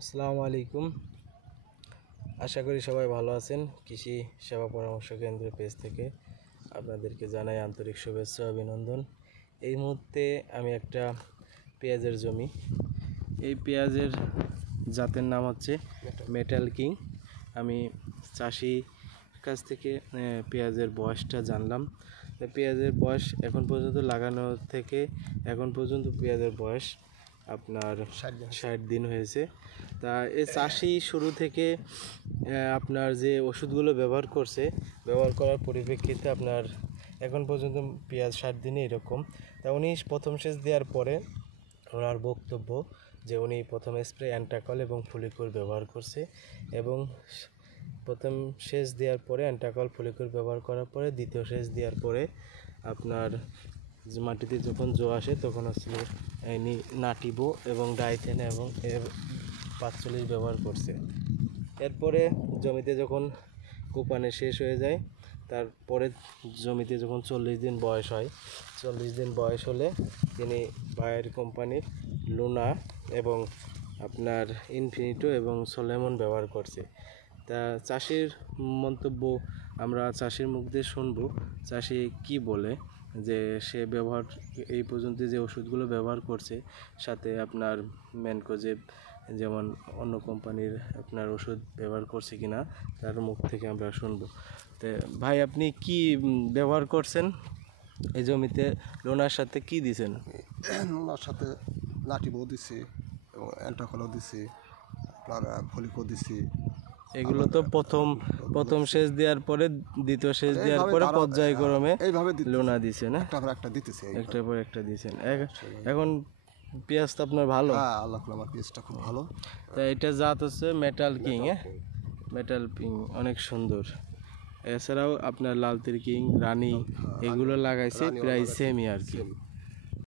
আসসালামু আলাইকুম। আশা করি সবাই ভালো আছেন। কৃষি সেবা পরামর্শ কেন্দ্র পেজ থেকে আপনাদেরকে জানাই আন্তরিক শুভেচ্ছা অভিনন্দন। এই মুহূর্তে আমি একটা পেঁয়াজের জমি, এই পেঁয়াজের জাতের নাম হচ্ছে মেটাল কিং। আমি চাষির কাছ থেকে পেঁয়াজের বয়সটা জানলাম। পেঁয়াজের বয়স এখন পর্যন্ত লাগানো থেকে এখন পর্যন্ত পেঁয়াজের বয়স আপনার 60 দিন হয়েছে। তা এই চাষি শুরু থেকে আপনার যে ওষুধগুলো ব্যবহার ব্যবহার করার পরিপ্রেক্ষিতে আপনার এখন পর্যন্ত পেঁয়াজ 60 দিনে এরকম। তা উনি প্রথম সেচ দেওয়ার পরে ওনার বক্তব্য যে উনি প্রথম স্প্রে অ্যান্টাকল এবং ফলিকুর ব্যবহার করছে, এবং প্রথম সেচ দেওয়ার পরে অ্যান্টাকল ফলিকুর ব্যবহার করার পরে দ্বিতীয় সেচ দেওয়ার পরে আপনার মাটিতে যখন জো আসে তখন হচ্ছিল নাটিবো এবং ডাইথেন এবং 45 ব্যবহার করছে। এরপরে জমিতে যখন কোপানে শেষ হয়ে যায়, তারপরে জমিতে যখন 40 দিন বয়স হয়, 40 দিন বয়স হলে তিনি বায়ার কোম্পানির লুনা এবং আপনার ইনফিনিটো এবং সোলেমন ব্যবহার করছে। তা চাষির মন্তব্য আমরা চাষির মুখ দিয়ে শুনবো, চাষি কি বলে যে সে ব্যবহার এই পর্যন্ত যে ওষুধগুলো ব্যবহার করছে, সাথে আপনার ম্যানকোজেব যেমন অন্য কোম্পানির আপনার ওষুধ ব্যবহার করছে কিনা তার মুখ থেকে আমরা শুনবো। তো ভাই, আপনি কি ব্যবহার করছেন এই জমিতে? লোনার সাথে কি দিছেন? লোনার সাথে নাটিবো দিছি এবং অ্যান্টাকলও দিছি, আপনার ফলিকও দিছি। এগুলো তো প্রথম সেচ দেওয়ার পরে দ্বিতীয় সেচ দেওয়ার পরে পর্যায়ক্রমে এইভাবে লোনা দিছে না? একটা দিতেছি, একটার পর একটা দিছেন। এখন পেঁয়াজ তো আপনার ভালো? হ্যাঁ, আল্লাহ আমার পেঁয়াজটা খুব ভালো। তা এটা জাত হচ্ছে মেটাল কিং। মেটাল কিং অনেক সুন্দর। এছাড়াও আপনার লালতির কিং, রানী, এগুলো লাগাইছে প্রায় সেমই আর কি।